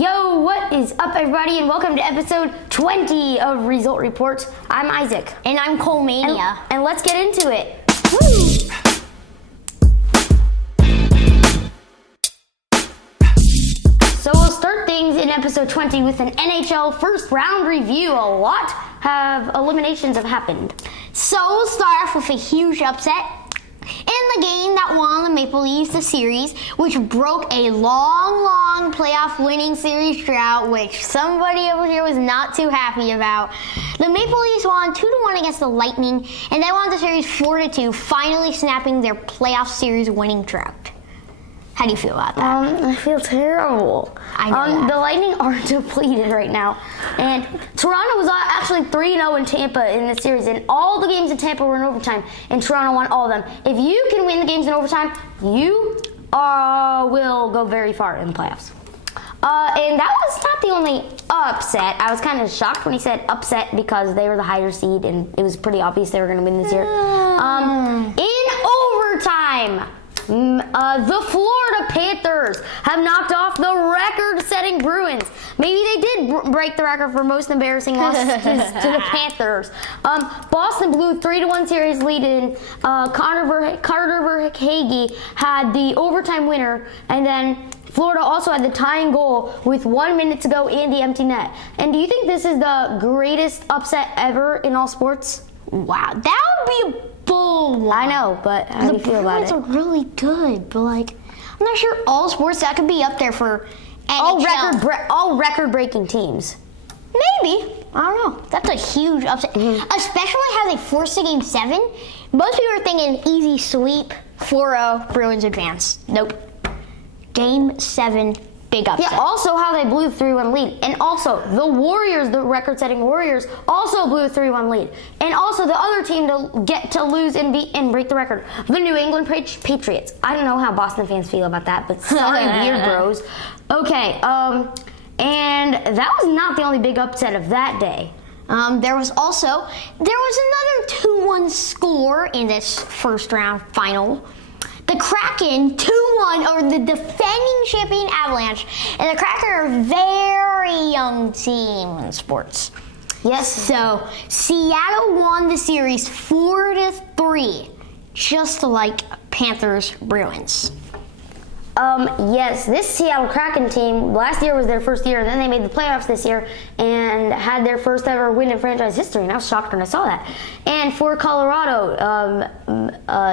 Yo, what is up, everybody, and welcome to episode 20 of Result Reports. I'm Isaac. And I'm Colemania. And let's get into it. Woo! So we'll start things in episode 20 with an NHL first round review. A lot of eliminations have happened. So we'll start off with a huge upset in the game that won the Maple Leafs the series, which broke a long playoff winning series drought, which somebody over here was not too happy about. The Maple Leafs won 2-1 against the Lightning, and they won the series 4-2, finally snapping their playoff series winning drought. How do you feel about that? I feel terrible. I know that. The Lightning are depleted right now. And Toronto was actually 3-0 in Tampa in this series. And all the games in Tampa were in overtime. And Toronto won all of them. If you can win the games in overtime, you will go very far in the playoffs. And that was not the only upset. I was kind of shocked when he said upset because they were the higher seed. And it was pretty obvious they were going to win this year. In overtime, the Florida Panthers have knocked off the record-setting Bruins. Maybe they did break the record for most embarrassing losses to the Panthers. Boston blew 3-1 series lead in. Carter Verhaeghe had the overtime winner, and then Florida also had the tying goal with 1 minute to go and the empty net. And do you think this is the greatest upset ever in all sports? Wow, that would be a bull one. I know, but how do you feel about it? The Bruins are really good, but I'm not sure all sports that could be up there for NHL. All record-breaking teams. Maybe. I don't know. That's a huge upset. Especially how they forced a Game 7. Most people are thinking easy sweep, 4-0, Bruins advance. Nope. Game 7, big upset. Yeah, also how they blew 3-1 lead. And also, the Warriors, the record-setting Warriors, also blew a 3-1 lead. And also, the other team to get to lose and break the record, the New England Patriots. I don't know how Boston fans feel about that, but sorry, weird bros. Okay, and that was not the only big upset of that day. There was another 2-1 score in this first round final. The Kraken 2-1 over the defending champion Avalanche, and the Kraken are a very young team in sports. Yes. So Seattle won the series 4-3, just like Panthers Bruins. Yes, this Seattle Kraken team, last year was their first year, and then they made the playoffs this year and had their first ever win in franchise history, and I was shocked when I saw that. And for Colorado,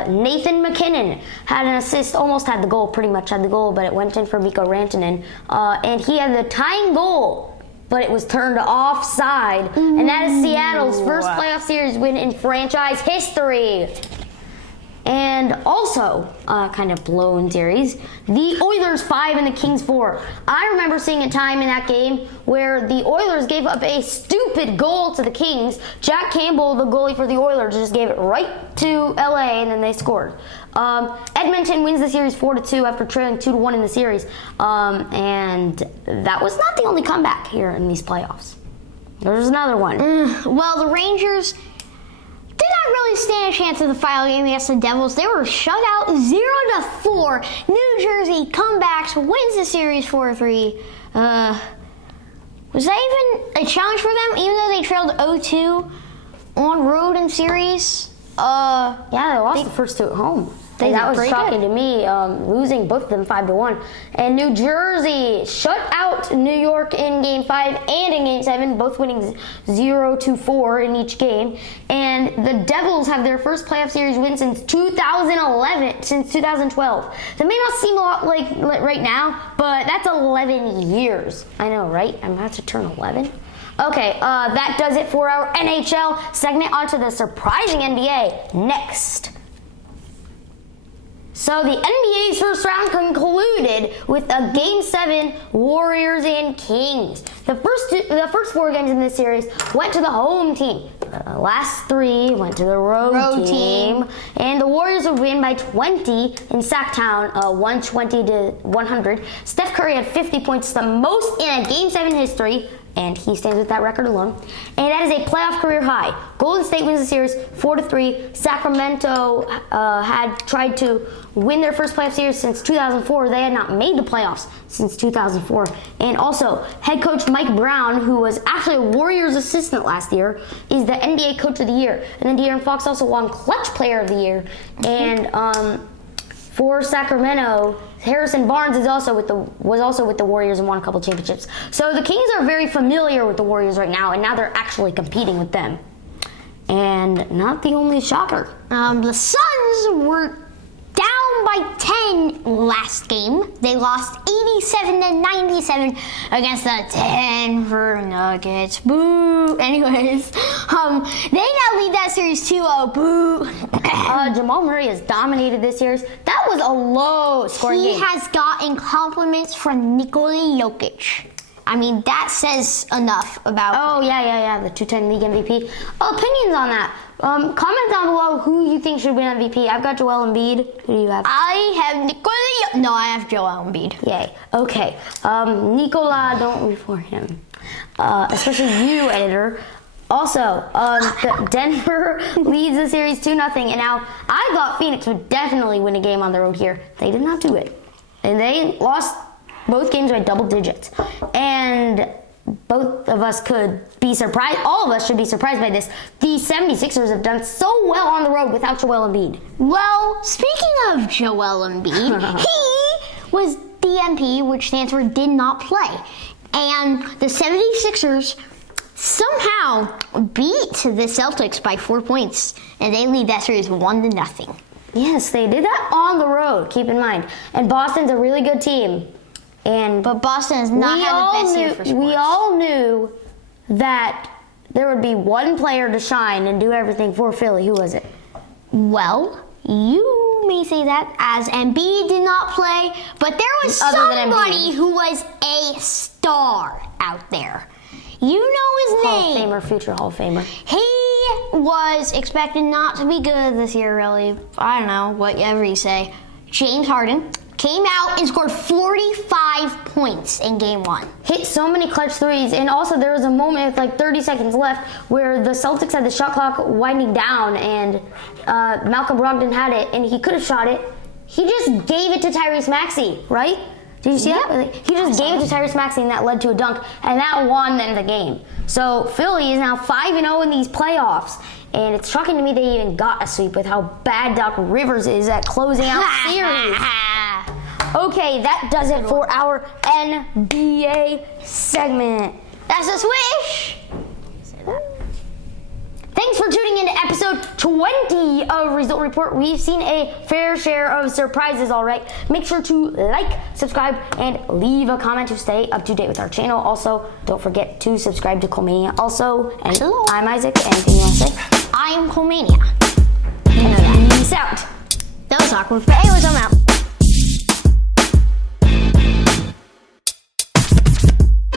Nathan McKinnon had an assist, almost had the goal, pretty much had the goal, but it went in for Mikko Rantanen, and he had the tying goal, but it was turned offside, and that is Seattle's first playoff series win in franchise history. And also, kind of blown series, the Oilers 5 and the Kings 4. I remember seeing a time in that game where the Oilers gave up a stupid goal to the Kings. Jack Campbell, the goalie for the Oilers, just gave it right to LA, and then they scored. Edmonton wins the series 4-2 after trailing 2-1 in the series. And that was not the only comeback here in these playoffs. There's another one. Well, the Rangers did not really stand a chance in the final game against the Devils. They were shut out 0-4. New Jersey comebacks, wins the series 4-3. Was that even a challenge for them, even though they trailed 0-2 on road in series? Yeah, they lost the first two at home. That was shocking to me, losing both of them 5-1. And New Jersey shut out New York in Game 5 and in Game 7, both winning 0-4 in each game. And the Devils have their first playoff series win since 2012. That may not seem a lot like right now, but that's 11 years. I know, right? I'm about to turn 11. Okay, that does it for our NHL segment. On to the surprising NBA next. So the NBA's first round concluded with a Game 7 Warriors and Kings. The first 4 games in this series went to the home team. The last 3 went to the road team. And the Warriors would win by 20 in Sacktown, 120-100. Steph Curry had 50 points, the most in a Game 7 history. and he stands with that record alone. And that is a playoff career high. Golden State wins the series 4-3. Sacramento had tried to win their first playoff series since 2004. They had not made the playoffs since 2004. And also, head coach Mike Brown, who was actually a Warriors assistant last year, is the NBA Coach of the Year. And then De'Aaron Fox also won Clutch Player of the Year. And for Sacramento, Harrison Barnes was also with the Warriors and won a couple championships. So the Kings are very familiar with the Warriors right now, and now they're actually competing with them. And not the only shocker. The Suns were down by 10 last game. They lost 87-97 against the Denver Nuggets. Boo. Anyways, they now lead that series 2-0. Boo. Jamal Murray has dominated this series. That was a low-scoring game. He has gotten compliments from Nikola Jokic. I mean, that says enough about... Oh, yeah, the two-time league MVP. Opinions on that. Comment down below who you think should win MVP. I've got Joel Embiid. Who do you have? I have Nikola... No, I have Joel Embiid. Yay. Okay. Nikola, don't root for him. Especially you, editor. Also, the Denver leads the series 2-0. And now, I thought Phoenix would definitely win a game on the road here. They did not do it. And they lost both games by double digits. And both of us could be surprised. All of us should be surprised by this. The 76ers have done so well on the road without Joel Embiid. Well, speaking of Joel Embiid, he was DNP, which stands for did not play. And the 76ers somehow beat the Celtics by 4 points. And they lead that series 1-0. Yes, they did that on the road, keep in mind. And Boston's a really good team. But Boston has not had the best year for sports. We all knew that there would be one player to shine and do everything for Philly. Who was it? Well, you may say that as Embiid did not play, but there was somebody who was a star out there. You know his name. Hall of Famer, future Hall of Famer. He was expected not to be good this year, really. I don't know, whatever you say. James Harden came out and scored 45 points in game 1. Hit so many clutch threes, and also there was a moment with like 30 seconds left where the Celtics had the shot clock winding down, and Malcolm Brogdon had it, and he could have shot it. He just gave it to Tyrese Maxey, right? Did you see that? He just gave it to Tyrese Maxey, and that led to a dunk, and that won them the game. So Philly is now 5-0 in these playoffs. And it's shocking to me they even got a sweep with how bad Doc Rivers is at closing out series. Okay, that does it for our NBA segment. That's a swish. Thanks for tuning into episode 20 of Result Report. We've seen a fair share of surprises, all right. Make sure to like, subscribe, and leave a comment to stay up to date with our channel. Also, don't forget to subscribe to Colemania. Also, I'm Isaac. Anything you want to say? I'm Colemania. Peace out. That was awkward, but anyways, I'm out.